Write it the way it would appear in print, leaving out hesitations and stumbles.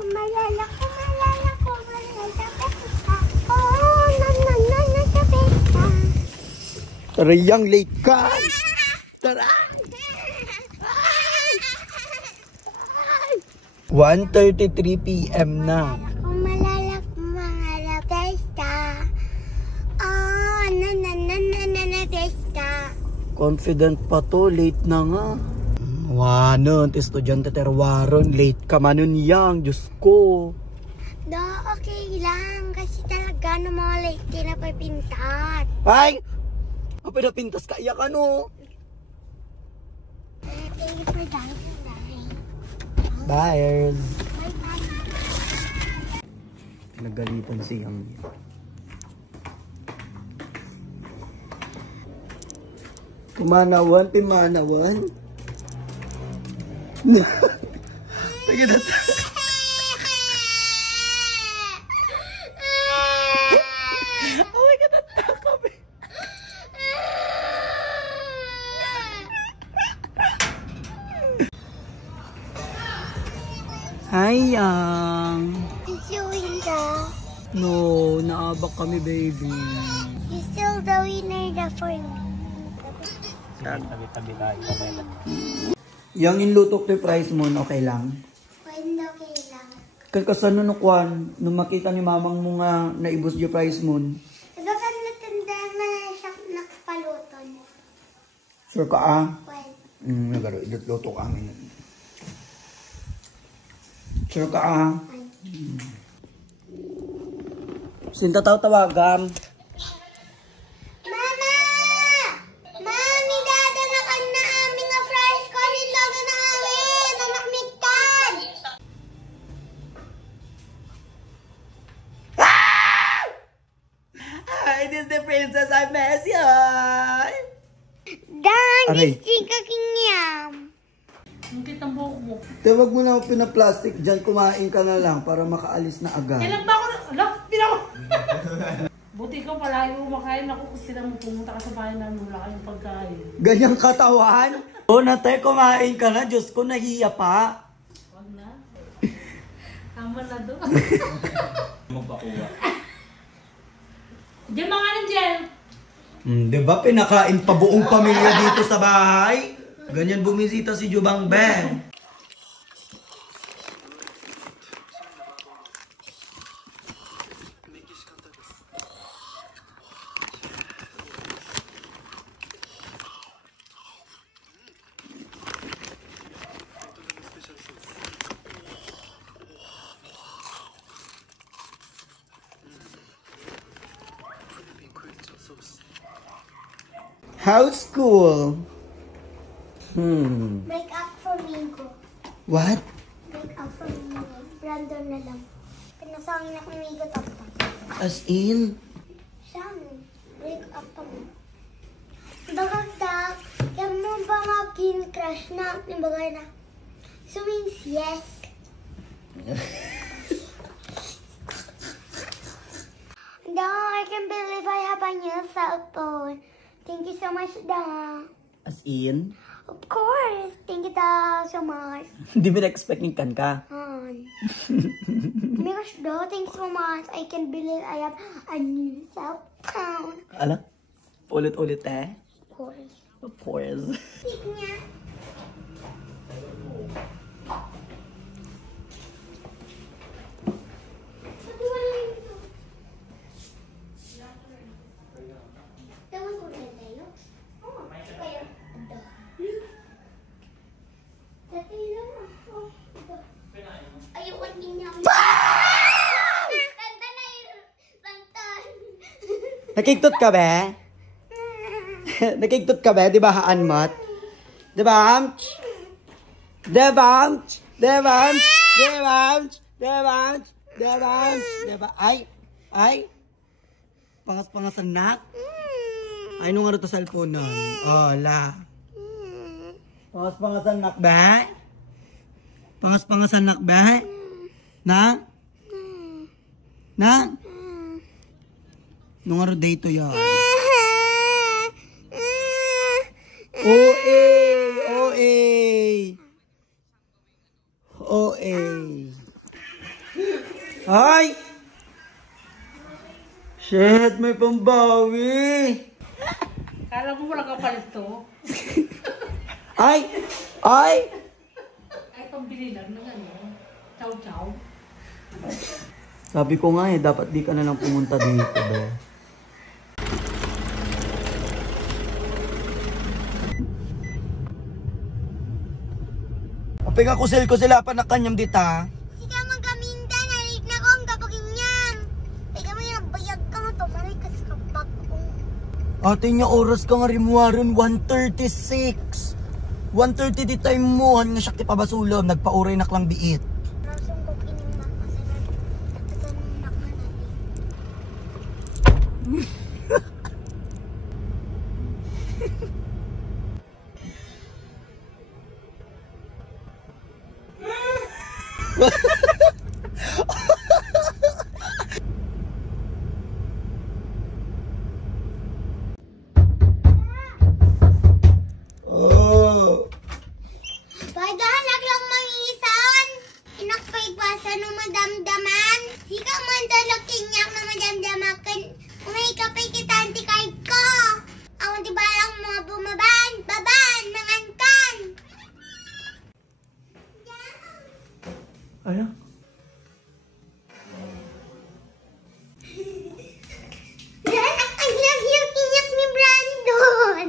Kumalala, kumalala, kumalala, pesta. Oh, na, sa pesta. Tara yang, late ka. Tara. 1:33 PM na. Kumalala, kumalala, pesta. Oh, na, pesta. Confident pa to, late na nga. Wanon, estudyante terwaron, late ka manon yang, Diyos ko. Do, okay lang. Kasi talaga no mga late din na pagpintat. Ay! Apa na pintas ka, iyak ano? Thank you for that. Bye. Bye-bye. Nagalitan siyang. Pumanawan, pimanawan. Sige na. Oh my God, natakap eh. Hi, Yang. Is you winner? No, naabak kami, baby. You still the winner for me. Tabi-tabi tayo, kamay lang. Yang inlutok to yung price mo, okay lang? When okay lang. Kasi nung kwan, nung makita ni mamang mo nga naibos yung price mo. Diba ka natanda na siya nakapaluton? Sure ka ah? When? Nagaro, ilutluto ka amin. Sure ka ah? Sinta tawagan. Mama! Mami, dada na kan na aming nga fries ko. Nilaga na amin. Anak mitad. Hi, this is the princess. I miss you. Dan, Aray. this kaking yam. Ang kitang buhok mo. Tawag mo na ako pinaplastic dyan, kumain ka na lang para makaalis na agad. Kailan ba ako na? Ala, pinaw! Buti ka palagi kumakain ako kung sila mo pumunta ka sa bahay namin wala kayong pagkain. Ganyang katawan? Oo, natay, kumain ka na. Diyos ko, nahiya pa. Wag na. Tama na doon. Magpakuha. Diyan mga nandiyan. Diba pinakain pa buong pamilya dito sa bahay? Ganyan bumisita si Jubang Ben. How's school? Make up for Mingo. What? Make up for Mingo. Brandon na lang. Pinasangin ako ng Mingo tapos. As in? Saan? Make up pa mo. Bagagdag, yan mo ba nga kin-crush na? Bagay na. So means yes. No, I can't believe I have a new cell phone. Thank you so much, Da. As in? Of course. Thank you, Da, so much. Hindi mo na-expect ng kan ka. Oh my gosh, Da, thanks so much. I can't believe I have a new cell phone. Ala? Ulit-ulit eh? Of course. Of course. Speak niya. Sabi wala yun ito. Tawag ko na tayo? Oo. Kayo. Dati lang ako. Ayoko niya. Kanta na yun. Lantan. Nakiktot ka ba? Nakiktot ka ba? Di ba haan mat? Di ba? Di ba? Di ba? Di ba? Di ba? Di ba? Di ba? Ay! Pangas-pangas anak? Ay, nung ano to cellphone nun? Oh, la. Pangas-pangas anak ba? Pangas-pangas anak ba? Na? Na? Nung ano day to yan? OA! OA! OA! Ay! Shit, may pambawi. Kala mo wala ka palito? Ay! Ay! Ay, pambili lang ng ano. Chow-chow. Sabi ko nga dapat di ka na lang pumunta dito, be. Apeng ako ko sila pa na kanyam dita. Sika magaminda, nalit na ko ang kapaginyam. Pega mo yung bayag ka nga to, maray ka sa kapag ko. Ate niya oras ka nga rimuaron, 1:36. 1:30 di time mo, han nga siya ti pabasulom, nagpauray na klang biit. Rasong ko kining makasalan. Nagtasan na kanan. Oh. Pagdahanag lang mangisan. Inakpaigwasan no madamdaman. Sika man dalakinyak na madamdamakan. Umay kapay kitanti kahit ko. Awan di balang mga bumaban. Baban, mangankan. Ano? Anak, I love you, kinyak ni Brandon.